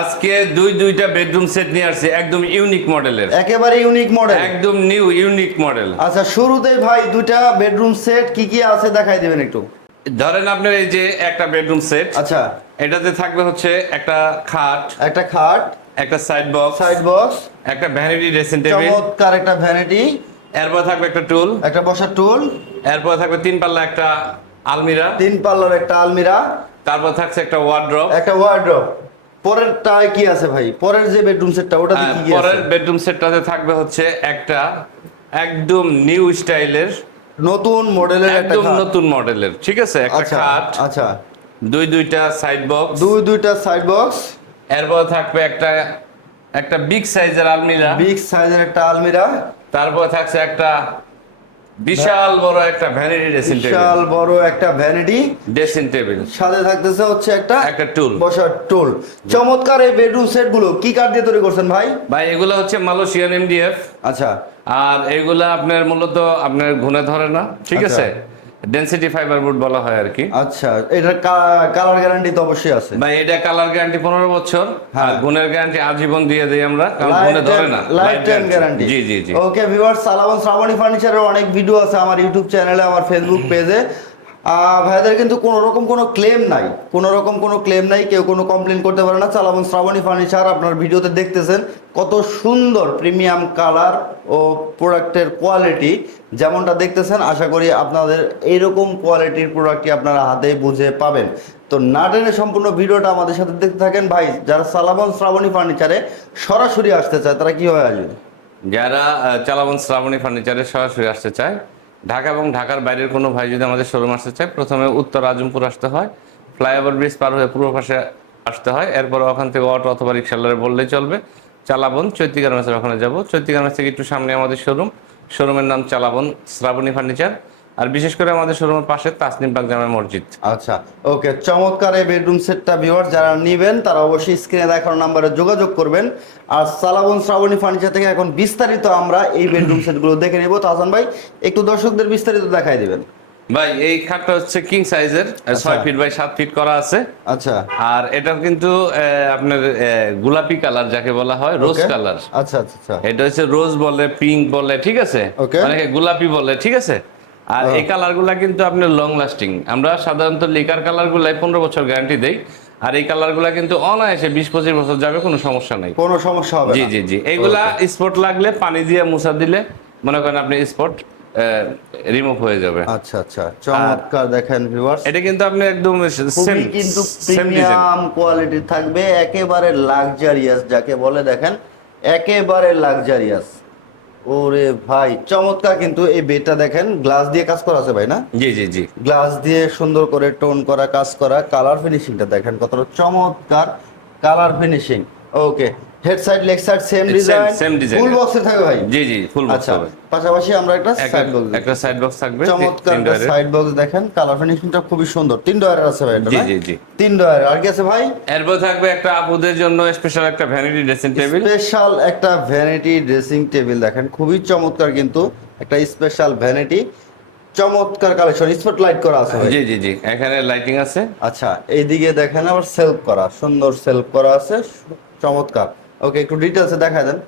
আজকে দুইটা bedroom set নিয়ে আসছি, একদম ইউনিক মডেলের, একেবারে ইউনিক মডেল, একদম নিউ ইউনিক মডেল। আচ্ছা শুরুতেই ভাই দুইটা বেডরুম সেট কি কি আছে দেখাই দিবেন একটু। ধরেন আপনার এই যে একটা বেডরুম সেট, আচ্ছা এটাতে থাকবে হচ্ছে একটা খাট, একটা খাট, একটা সাইড বক্স, একটা ভ্যানিটি ড্রেসিং টেবিল, চমৎকার একটা ভ্যানিটি, এরপর থাকবে একটা টুল, একটা বসার টুল, এরপর থাকবে 3 পাল্লা একটা আলমিরা, 3 পাল্লার একটা আলমিরা, তারপর থাকছে একটা ওয়ার্ড্রপ। একটা ওয়ার্ড্রপ। পরেরটায় কি আছে ভাই? পরের যে বেডরুম সেটটা ওটাতে কি কি আছে? পরের বেডরুম সেটটাতে থাকবে হচ্ছে একটা একদম নিউ স্টাইলের, নতুন মডেলের একটা একদম খাট। নতুন মডেলের, ঠিক আছে, একটা আচ্ছা খাট, আচ্ছা, দুইটা সাইড বক্স, দুইটা সাইড বক্স, এরপর থাকবে একটা বিগ সাইজের আলমিরা, বিগ সাইজের একটা আলমিরা, তারপর থাকছে একটা বিশাল বড় একটা ভ্যানিটি বিশাল বড় একটা ভ্যানিটি, ড্রেসিং টেবিল, সাথে থাকতেছে হচ্ছে একটা টুল, বসার টুল। চমৎকার এই বেডরুম সেট গুলো কি কাঠ দিয়ে তৈরি করছেন ভাই? ভাই এগুলো হচ্ছে মালয়েশিয়ান এমডিএফ। আচ্ছা আর এগুলা আপনার মূলত আপনার ঘুনে ধরে না, ঠিক আচ্ছা। আছে, ডেনসিটি ফাইবার বোর্ড বলা হয় আর কি। আচ্ছা, এটার কালার গ্যারান্টি তো অবশ্যই আছে ভাই এটা কালার গ্যারান্টি 15 বছর, আর গুণের গ্যারান্টি আজীবন দিয়ে দেই আমরা, কারণ গুণে ধরে না, লাইফ টাইম গ্যারান্টি। জি জি জি। ওকে ভিউয়ার্স, সালামন শ্রাবণী ফার্নিচারের অনেক ভিডিও আছে আমার ইউটিউব চ্যানেলে, আমার ফেসবুক পেজে। ভাইদের কিন্তু কোনো রকম কোনো ক্লেম নাই, কোনো রকম কোনো ক্লেম নাই, কেউ কোনো কমপ্লেন করতে পারে না। চালাবন শ্রাবণী ফার্নিচার আপনার ভিডিওতে দেখতেছেন কত সুন্দর প্রিমিয়াম কালার ও প্রোডাক্টের কোয়ালিটি যেমনটা দেখতেছেন, আশা করি আপনাদের এইরকম কোয়ালিটির প্রোডাক্টই আপনারা হাতে বুঝে পাবেন। তো না টেনে সম্পূর্ণ ভিডিওটা আমাদের সাথে দেখতে থাকেন। ভাই যারা চালাবন শ্রাবণী ফার্নিচারে সরাসরি আসতে চায় তারা কীভাবে আসবে? যারা চালাবন শ্রাবণী ফার্নিচারে সরাসরি আসতে চায়, ঢাকা এবং ঢাকার বাইরের কোনো ভাই যদি আমাদের শোরুম আসতে চায়, প্রথমে উত্তর আজমপুর আসতে হয়, ফ্লাইওভার ব্রিজ পার হয়ে পূর্ব পাশে আসতে হয়, এরপর ওখান থেকে অটো অথবা রিক্সালারে বললেই চলবে। চালাবন চৈতি গার্মেন্টসের ওখানে যাব, চৈতি গার্মেন্টস থেকে একটু সামনে আমাদের শোরুমের নাম চালাবন শ্রাবণী ফার্নিচার। আর বিশেষ করে আমাদের শোরুমের পাশে তাসনিম পাক জামে মসজিদ। আচ্ছা ওকে, চমৎকার এই বেডরুম সেটটা ভিউয়ার যারা নেবেন তারা অবশ্যই স্ক্রিনে দেখানো নাম্বারে যোগাযোগ করবেন। আর সালাবন শ্রাবণী ফার্নিচার থেকে এখন বিস্তারিত আমরা এই বেডরুম সেটগুলো দেখে নেব। তাহসান ভাই একটু দর্শকদের বিস্তারিত দেখাই দিবেন। ভাই এই খাটটা হচ্ছে কিং সাইজের, 6 ফিট বাই 7 ফিট করা আছে। আচ্ছা, আর এটা কিন্তু আপনার গোলাপি কালার যাকে বলা হয়, রোজ কালার। আচ্ছা আচ্ছা আচ্ছা, এটা হচ্ছে রোজ বলে, পিঙ্ক বলে, ঠিক আছে, অনেকে গোলাপি বলে, ঠিক আছে। আর এই কালার গুলা কিন্তু আপনার লং লাস্টিং। আমরা সাধারণত লিকার কালার গুলাই 15 বছর গ্যারান্টি দেই, আর এই কালার গুলা কিন্তু অনায়াসে 20-25 বছর যাবে, কোনো সমস্যা নাই, কোনো সমস্যা হবে না। জি জি জি। এইগুলা স্পট লাগলে পানি দিয়ে মুছা দিলে মনে করেন আপনি স্পট রিমুভ হয়ে যাবে। আচ্ছা আচ্ছা, চমৎকার দেখেন ভিউয়ার্স, এটা কিন্তু আপনি একদম সেম, কিন্তু প্রিমিয়াম কোয়ালিটি থাকবে, একেবারে লাক্সারিয়াস যাকে বলে, দেখেন একেবারে লাক্সারিয়াস। ওরে ভাই চমৎকার, কিন্তু এই বেডটা দেখেন গ্লাস দিয়ে কাজ করা আছে ভাই, না? জি জি জি। গ্লাস দিয়ে সুন্দর করে টোন করা কাজ করা, কালার ফিনিশিংটা দেখেন কতটা চমৎকার colour finishing. Okay, head side leg side same design, full বক্সে থাকবে ভাই? জি জি, ফুল বক্স আচ্ছা, হবে। পাশাপাশি আমরা একটা সাইড বক্স থাকবে, চমৎকার সাইড বক্স দেখেন, কালার ফিনিশিংটা খুবই সুন্দর। 3 ডয়ারের আছে ভাই এটা? জি জি জি, 3 ডয়ার। আর কি আছে ভাই? এরপর থাকবে একটা আপুদের জন্য স্পেশাল একটা ভ্যানিটি ড্রেসিং টেবিল, স্পেশাল একটা ভ্যানিটি ড্রেসিং টেবিল দেখেন, খুবই চমৎকার, কিন্তু একটা স্পেশাল ভ্যানিটি, চমৎকার কালেকশন, স্পটলাইট করা আছে ভাই? জি জি জি, এখানে লাইটিং আছে। আচ্ছা, এইদিকে দেখেন আবার সেলফ করা, সুন্দর সেলফ করা আছে, চমৎকার। ওকে, একটু ডিটেইলসে দেখায় দেন।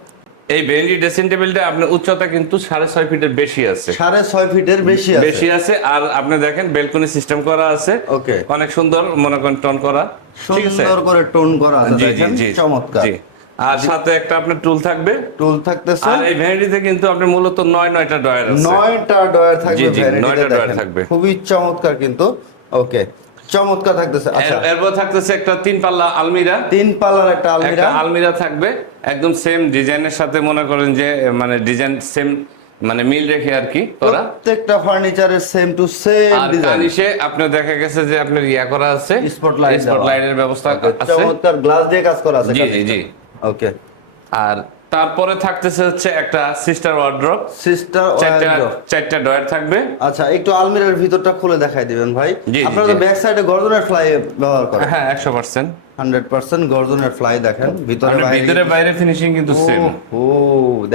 এই ভ্যানিটি ড্রেসিং টেবিলটা আপনার উচ্চতা কিন্তু 6.5 ফিটের বেশি আছে, 6.5 ফিটের বেশি আছে। আর আপনি দেখেন বেলকনি সিস্টেম করা আছে, ওকে, অনেক সুন্দর, মনে করেন টোন করা, ঠিক আছে, সুন্দর করে টোন করা আছে দেখেন, চমৎকার। আর সাথে একটা আপনার টুল থাকবে, টুল থাকতেছে। আর এই ভ্যানিটিতে কিন্তু আপনার মূলত 9টা ডয়ার আছে, 9টা ডয়ার থাকবে ভ্যানিটিতে, 9টা ডয়ার দেখেন থাকবে, খুবই চমৎকার কিন্তু। ওকে, চমৎকার থাকতেছে। আচ্ছা, এরপর থাকতেছে একটা 3 পাল্লা আলমিরা, 3 পাল্লার একটা আলমিরা থাকবে, একদম সেম ডিজাইনের সাথে, মনে করেন যে মানে ডিজাইন সেম, মানে মিল রেখে আর কি করা, প্রত্যেকটা ফার্নিচারের সেম টু সেম ডিজাইন। আর কানিশে আপনার দেখা গেছে যে আপনার ইয়া করা আছে, স্পটলাইটের ব্যবস্থা আছে, চমৎকার গ্লাস দিয়ে কাজ করা আছে। জি জি জি। ওকে, আর তারপরে থাকতেছে হচ্ছে একটা সিস্টার ওয়ার্ড্রপ, চারটা ডয়ার থাকবে। আচ্ছা, একটু আলমিরার ভিতরটা খুলে দেখাই দিবেন ভাই। আপনারা তো ব্যাক সাইডে গর্জনের ফ্লাই ব্যবহার করেন? হ্যাঁ, 100% গর্জনের ফ্লাই দেখেন, ভিতরে বাইরে ফিনিশিং কিন্তু সেম। ও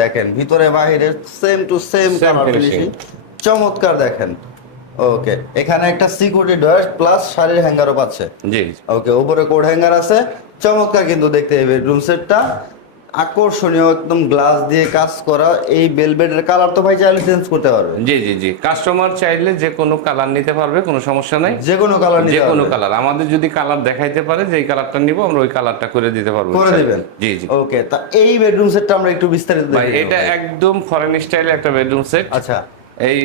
দেখেন, ভিতরে বাইরে same to same colour finishing, চমৎকার দেখেন। ওকে, এখানে একটা সিকিউরিটি ডয়ার প্লাস শাড়ির হ্যাঙ্গারও পাচ্ছে। জি, ওকে, উপরে কোড হ্যাঙ্গার আছে, চমৎকার কিন্তু দেখতে এই বেডরুম সেটটা, আকর্ষণীয় একদম গ্লাস দিয়ে কাজ করা। এই ভেলভেটের কালার তো ভাই চাইলে চেঞ্জ করতে পারবে, জি জি জি, কাস্টমার চাইলে যে কোনো কালার নিতে পারবে, কোনো সমস্যা নাই। যে কোনো কালার যে নিতে কোনো পারবে। কালার আমাদের যদি কালার দেখাইতে পারে যে এই কালারটা নিব, আমরা ওই কালারটা করে দিতে পারবো। করে দিবেন? জি জি। ওকে, তা এই বেডরুম সেটটা আমরা একটু বিস্তারিত ভাই দেখে এটা একদম ফরেন স্টাইলের একটা বেডরুম সেট। আচ্ছা এই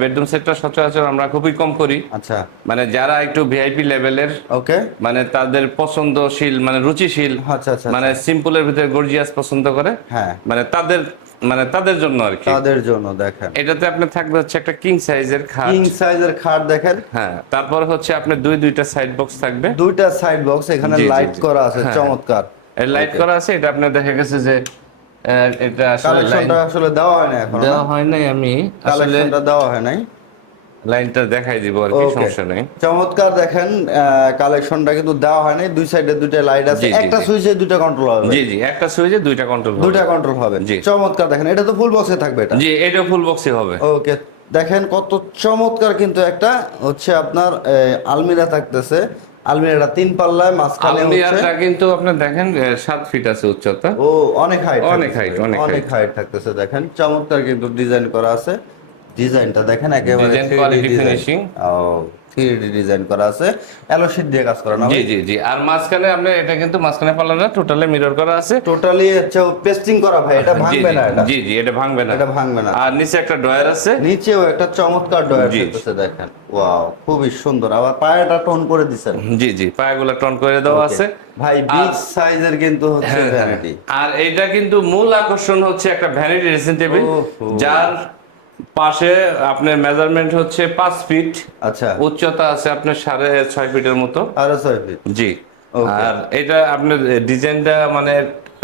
বেডরুম সেটটা সচরাচর আমরা খুবই কম করি। আচ্ছা, মানে যারা একটু ভিআইপি লেভেলের, ওকে, মানে তাদের পছন্দশীল, মানে রুচিশীল, আচ্ছা আচ্ছা, মানে সিম্পলের ভিতরে গর্জিয়াস পছন্দ করে, হ্যাঁ, মানে তাদের জন্য আর কি। তাদের জন্য দেখেন এটাতে আপনার থাকবে হচ্ছে একটা কিং সাইজের খাট। কিং সাইজের খাট দেখেন, হ্যাঁ, তারপর হচ্ছে আপনার দুইটা সাইড বক্স থাকবে। দুইটা সাইড বক্স, এখানে জি, জি, লাইট জি। করা আছে, হ্যাঁ। চমৎকার। এর লাইট করা আছে, এটা আপনার দেখা গেছে যে এটা আসলে লাইন কালেকশনটা আসলে দেওয়া হয় না এখন, দেওয়া হয় নাই, আমি আসলে কালেকশনটা দেওয়া হয় নাই। লাইনটা দেখাই দিব আর কি, ওকে, সমস্যা নেই। চমৎকার দেখেন, কালেকশনটা কিন্তু দেওয়া হয় নাই। দুই সাইডে দুইটা লাইট আছে, জি, জি, একটা জি। সুইচে দুইটা কন্ট্রোল হবে। জি জি, একটা সুইচে দুইটা কন্ট্রোল হবে। দুইটা কন্ট্রোল হবে, জি। চমৎকার দেখেন। এটা তো ফুল বক্সে থাকবে এটা? জি, এটা ফুল বক্সই হবে। ওকে, দেখেন কত চমৎকার কিন্তু একটা হচ্ছে আপনার আলমিরা থাকতেছে। আলমিরাটা 3 পাল্লায়, মাঝখানে হচ্ছে আলমিরাটা কিন্তু আপনি দেখেন 7 ফিট আছে উচ্চতা। ও অনেক হাইট, অনেক height, অনেক অনেক height। হাইট থাকতেছে। দেখেন চমৎকার কিন্তু ডিজাইন করা আছে। ডিজাইনটা দেখেন একেবারে Design 3D quality design. finishing। ও 3D ডিজাইন করা আছে, অ্যালো শীট দিয়ে কাজ করা না? জি জি জি, আর মাঝখানে আপনি এটা কিন্তু মাঝখানে পাল্লাটা টোটালি মিরর করা আছে। টোটালি হচ্ছে পেস্টিং করা ভাই, এটা জি ভাঙবে জি না এটা? জি জি, এটা ভাঙবে না। এটা ভাঙবে না। আর নিচে একটা ড্রয়ার আছে। নিচেও একটা চমৎকার ডয়ার জি। থাকতেছে দেখেন, ওয়াও খুবই সুন্দর। আবার পায়াটা টোন করে দিছেন। জি জি, পায়াগুলো টন করে দেওয়া Okay. আছে। ভাই বিগ সাইজের কিন্তু হচ্ছে হ্যাঁ, হ্যাঁ। ভ্যানিটি। আর এটা কিন্তু মূল আকর্ষণ হচ্ছে একটা ভ্যানিটি ড্রেসিং টেবিল, ওহো। যার পাশে আপনার মেজারমেন্ট হচ্ছে 5 ফিট, আচ্ছা, উচ্চতা আছে আপনার 6.5 ফিটের মতো। আরো 6 ফিট। জি। Okay. আর এটা আপনার ডিজাইনটা মানে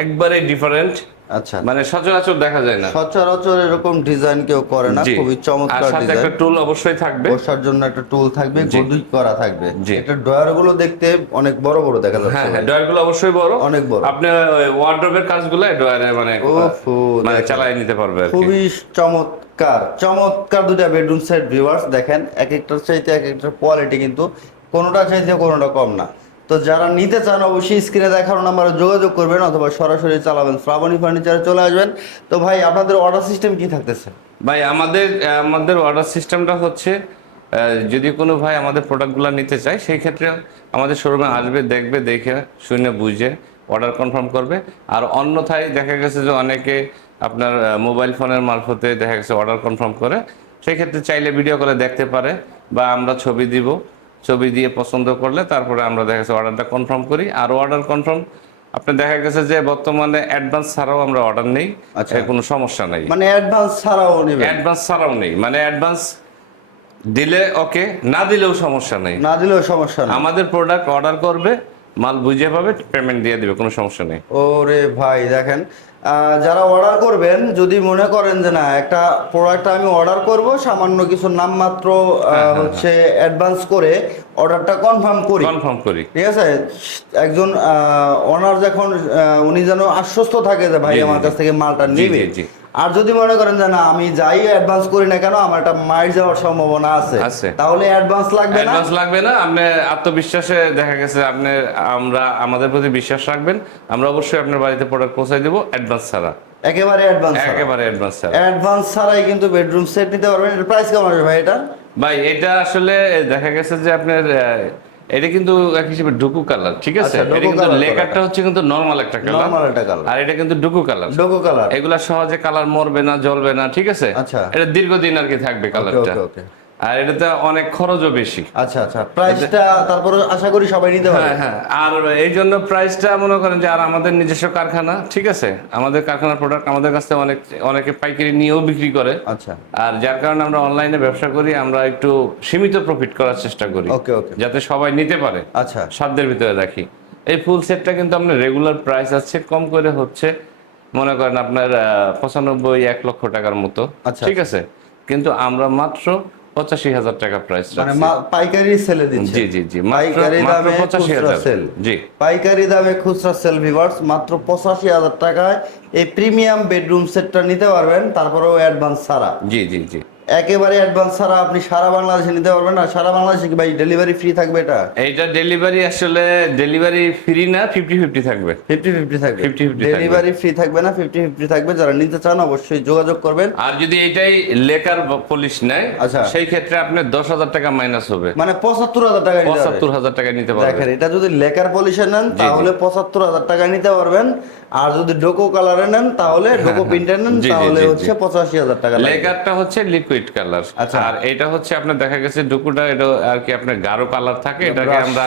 একবারে ডিফারেন্ট, আচ্ছা, মানে সচরাচর দেখা যায় না। সচরাচর এরকম ডিজাইন কেউ করে না, জি। খুবই আর চমৎকার সাথে ডিজাইন। একটা টুল অবশ্যই থাকবে। বসার জন্য একটা টুল থাকবে, জি। গদি করা থাকবে। জি। এটা ডয়ার গুলো দেখতে অনেক বড় বড় দেখা হ্যাঁ যাচ্ছে। হ্যাঁ, ডয়ারগুলো অবশ্যই বড়, অনেক বড়। আপনি ওয়ার্ড্রোবের কাজগুলো ডয়ারে মানে ওহো, মানে দেখেন। চালাই নিতে পারবে আর কি। খুবই চমৎকার চমৎকার দুটা বেডরুম সেট ভিউয়ার্স। দেখেন এক একটার চাইতে এক একটার কোয়ালিটি কিন্তু কোনোটা চাইতে কোনোটা কম না। তো যারা নিতে চান অবশ্যই স্ক্রিনে দেখানো নাম্বারে যোগাযোগ করবেন, অথবা সরাসরি চালাবেন শ্রাবণী ফার্নিচারে চলে আসবেন। তো ভাই আপনাদের অর্ডার সিস্টেম কি থাকতেছে? ভাই আমাদের অর্ডার সিস্টেমটা হচ্ছে যদি কোনো ভাই আমাদের প্রোডাক্টগুলো নিতে চায়, সেই ক্ষেত্রে আমাদের শোরুমে আসবে, দেখবে, দেখে শুনে বুঝে অর্ডার কনফার্ম করবে। আর অন্যথায় দেখা গেছে যে অনেকে আপনার মোবাইল ফোনের মারফতে দেখা গেছে অর্ডার কনফার্ম করে, সেই ক্ষেত্রে চাইলে ভিডিও করে দেখতে পারে, বা আমরা ছবি দিব, ছবি দিয়ে পছন্দ করলে তারপরে আমরা দেখা গেছে অর্ডারটা কনফার্ম করি। আর অর্ডার কনফার্ম আপনার দেখা গেছে যে বর্তমানে অ্যাডভান্স ছাড়াও আমরা অর্ডার নেই, আচ্ছা। এর কোনো সমস্যা নাই। মানে অ্যাডভান্স ছাড়াও নেবেন? অ্যাডভান্স ছাড়াও নেই, মানে অ্যাডভান্স দিলে ওকে, না দিলেও সমস্যা নেই। না দিলেও সমস্যা নেই? আমাদের প্রোডাক্ট অর্ডার করবে, মাল বুঝে পাবে, পেমেন্ট দিয়ে দিবে, কোনো সমস্যা নেই। ওরে ভাই দেখেন, যারা অর্ডার করবেন, যদি মনে করেন যে না একটা প্রোডাক্ট আমি অর্ডার করব, সামান্য কিছু নামমাত্র হচ্ছে অ্যাডভান্স করে অর্ডারটা কনফার্ম করি, কনফার্ম করি। ঠিক আছে, একজন ওনার যখন উনি যেন আশ্বস্ত থাকে যে ভাই জি, জি, আমার জি। কাছ থেকে মালটা জি, নেবে। জি, জি। আর যদি মনে করেন যে না আমি যাই অ্যাডভান্স করি না কেন আমার একটা মার যাওয়ার সম্ভাবনা আছে, আছে। তাহলে অ্যাডভান্স লাগবে না? অ্যাডভান্স লাগবে না, আপনি আত্মবিশ্বাসে দেখা গেছে আমাদের প্রতি বিশ্বাস রাখবেন, আমরা অবশ্যই আপনার বাড়িতে প্রোডাক্ট পৌঁছাই দেবো অ্যাডভান্স ছাড়া। একেবারে অ্যাডভান্স? একেবারে অ্যাডভান্স ছাড়া। অ্যাডভান্স ছাড়াই কিন্তু বেডরুম সেট নিতে পারবেন। এর প্রাইস কেমন আসবে ভাই এটা? ভাই এটা আসলে দেখা গেছে যে আপনার এটা কিন্তু এক হিসেবে ডুকু কালার, ঠিক আছে? আচ্ছা, ডুকু এটা কিন্তু colour লেকারটা হচ্ছে কিন্তু নরমাল একটা কালার, নরমাল একটা কালার, আর এটা কিন্তু ডুকু কালার। ডোকো কালার। এগুলা সহজে কালার মরবে না, জ্বলবে না, ঠিক আছে? আচ্ছা। এটা দীর্ঘদিন আর কি থাকবে কালারটা। ওকে ওকে। আর এটাতে অনেক খরচও বেশি। আচ্ছা আচ্ছা, প্রাইসটা তারপরে আশা করি সবাই নিতে পারবে। হ্যাঁ হ্যাঁ, আর এই জন্য প্রাইসটা মনে করেন যে, আর আমাদের নিজস্ব কারখানা, ঠিক আছে, আমাদের কারখানার প্রোডাক্ট আমাদের কাছ থেকে অনেকে পাইকারি নিয়েও বিক্রি করে। আচ্ছা, আর যার কারণে আমরা অনলাইনে ব্যবসা করি, আমরা একটু সীমিত প্রফিট করার চেষ্টা করি, ওকে ওকে। যাতে সবাই নিতে পারে, আচ্ছা, সাধ্যের ভিতরে রাখি। এই ফুল সেটটা কিন্তু আপনার রেগুলার প্রাইস আছে কম করে হচ্ছে মনে করেন আপনার 95-1 লক্ষ টাকার মতো, আচ্ছা, ঠিক আছে, কিন্তু আমরা মাত্র 85,000 টাকা প্রাইস মানে রাখছি। পাইকারি সেলে দিচ্ছে? জি জি জি, পাইকারি দামে খুচরা 85,000 সেল। জি। পাইকারি দামে খুচরা সেল ভিউয়ার্স, মাত্র 85,000 টাকায় এই প্রিমিয়াম বেডরুম সেটটা নিতে পারবেন, তারপরেও অ্যাডভান্স ছাড়া। জি জি জি। একেবারে অ্যাডভান্স ছাড়া আপনি সারা বাংলাদেশে নিতে পারবেন না? সারা বাংলাদেশে কি ভাই ডেলিভারি ফ্রি থাকবে এটা? এইটা ডেলিভারি আসলে ডেলিভারি ফ্রি না, 50-50 থাকবে। 50-50 থাকবে? 50-50 থাকবে। ডেলিভারি ফ্রি থাকবে না, 50-50 থাকবে। যারা নিতে চান অবশ্যই যোগাযোগ করবেন। আর যদি এটাই লেকার পলিশ নেয়, আচ্ছা। সেই ক্ষেত্রে আপনার 10,000 টাকা মাইনাস হবে, মানে 75,000 টাকা নিতে পারবেন। 75,000 টাকা নিতে পারবেন। দেখেন, এটা যদি লেকার পলিশে নেন জি, জি। তাহলে 75,000 টাকা নিতে পারবেন। আর যদি ডোকো কালারে নেন তাহলে ডোকো প্রিন্টার নেন জি, জি, তাহলে জি, জি। হচ্ছে 85,000 টাকা লাগবে। লেকারটা হচ্ছে লিকুইড কালার, আচ্ছা। আর এটা হচ্ছে আপনার দেখা গেছে ডুকুটা, এটা আর কি আপনার গাঢ় কালার থাকে। এটাকে ব্রাশ। আমরা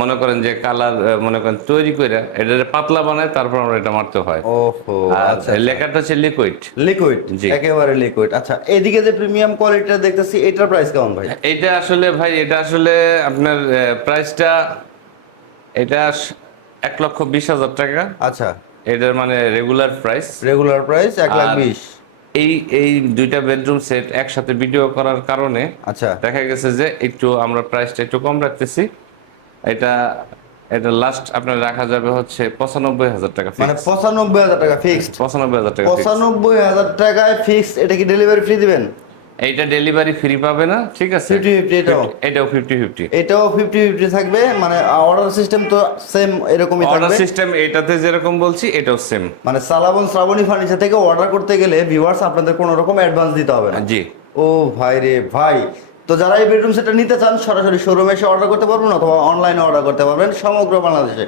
মনে করেন যে কালার মনে করেন তৈরি করে এটা পাতলা বানায়, তারপর আমরা এটা মারতে হয়। ওহো, আর আচ্ছা। লেকারটা হচ্ছে লিকুইড। লিকুইড, জি। একেবারে লিকুইড। আচ্ছা, এদিকে যে প্রিমিয়াম কোয়ালিটিটা দেখতেছি এটার প্রাইস কেমন ভাই? এটা আসলে ভাই, এটা আসলে আপনার প্রাইসটা এটা 1,20,000 টাকা। আচ্ছা, এটার মানে রেগুলার প্রাইস। Regular price 1,20,000। এই এই দুইটা বেডরুম সেট একসাথে ভিডিও করার কারণে আচ্ছা, দেখা গেছে যে একটু আমরা প্রাইসটা একটু কম রাখতেছি। এটা এটা লাস্ট আপনার রাখা যাবে হচ্ছে 95,000 টাকা মানে ফিক্স। 95,000 টাকা ফিক্সড? 95,000 টাকা fixed। 95,000 টাকায় ফিক্সড। এটা কি ডেলিভারি ফ্রি দিবেন? এইটা ডেলিভারি ফ্রি পাবে না, ঠিক আছে? 50-50 এটাও? এটাও 50-50। এটাও 50-50 থাকবে, মানে অর্ডার সিস্টেম তো সেম এরকমই অর্ডার থাকবে। সিস্টেম এটাতে যেরকম বলছি এটাও সেম। মানে সালাবন শ্রাবণী ফার্নিচার থেকে অর্ডার করতে গেলে ভিউয়ার্স আপনাদের কোনো রকম অ্যাডভান্স দিতে হবে না। জি। ও ভাই রে ভাই, তো যারা এই বেডরুম সেটটা নিতে চান সরাসরি শোরুমে এসে অর্ডার করতে পারবেন অথবা অনলাইনে অর্ডার করতে পারবেন সমগ্র বাংলাদেশে।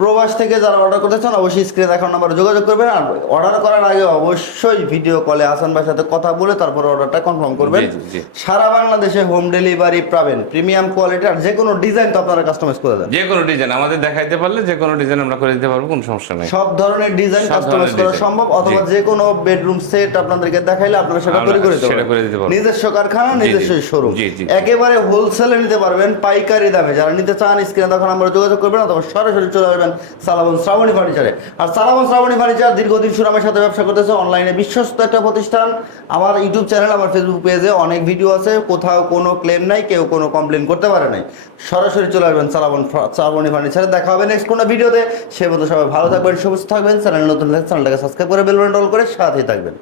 প্রবাস থেকে যারা অর্ডার করতে চান অবশ্যই স্ক্রিনে দেখানো নাম্বারে যোগাযোগ করবেন। আর অর্ডার করার আগে অবশ্যই ভিডিও কলে হাসান ভাইয়ের সাথে কথা বলে তারপর অর্ডারটা কনফার্ম করবেন। জি, জি। সারা বাংলাদেশে হোম ডেলিভারি পাবেন। প্রিমিয়াম কোয়ালিটি আর যে কোনো ডিজাইন তো আপনারা কাস্টমাইজ করে দেন। যে কোনো ডিজাইন আমাদের দেখাইতে পারলে যে কোনো ডিজাইন আমরা করে দিতে পারবো, কোনো সমস্যা নেই। সব ধরনের ডিজাইন সব কাস্টমাইজ ধরনের করা design। সম্ভব, অথবা জি। যে কোনো বেডরুম সেট আপনাদেরকে দেখাইলে আপনারা সেটা আমরা তৈরি করে দিতে সেটা করে দিতে পারবেন। পারবো। নিজস্ব কারখানা, জি, জি। নিজস্ব শোরুম। জি, জি। একেবারে হোলসেলে নিতে পারবেন পাইকারি দামে। যারা নিতে চান স্ক্রিনে দেখানো আমরা যোগাযোগ করবেন অথবা সরাসরি চলে আসবেন সালাবন শ্রাবণী ফার্নিচারে। আর সালাবন শ্রাবণী ফার্নিচার দীর্ঘদিন সুনামের সাথে ব্যবসা করতেছে, অনলাইনে বিশ্বস্ত একটা প্রতিষ্ঠান। আমার ইউটিউব চ্যানেল, আমার ফেসবুক পেজে অনেক ভিডিও আছে, কোথাও কোনো ক্লেম নাই, কেউ কোনো কমপ্লেন করতে পারে নাই। সরাসরি চলে আসবেন সালাবন শ্রাবণী ফার্নিচারে। দেখা হবে নেক্সট কোনো ভিডিওতে। সে মতো সবাই ভালো থাকবেন, সুস্থ থাকবেন। চ্যানেল নতুন চ্যানেলটাকে সাবস্ক্রাইব করে বেল বাটন অল করে সাথেই থাকবেন।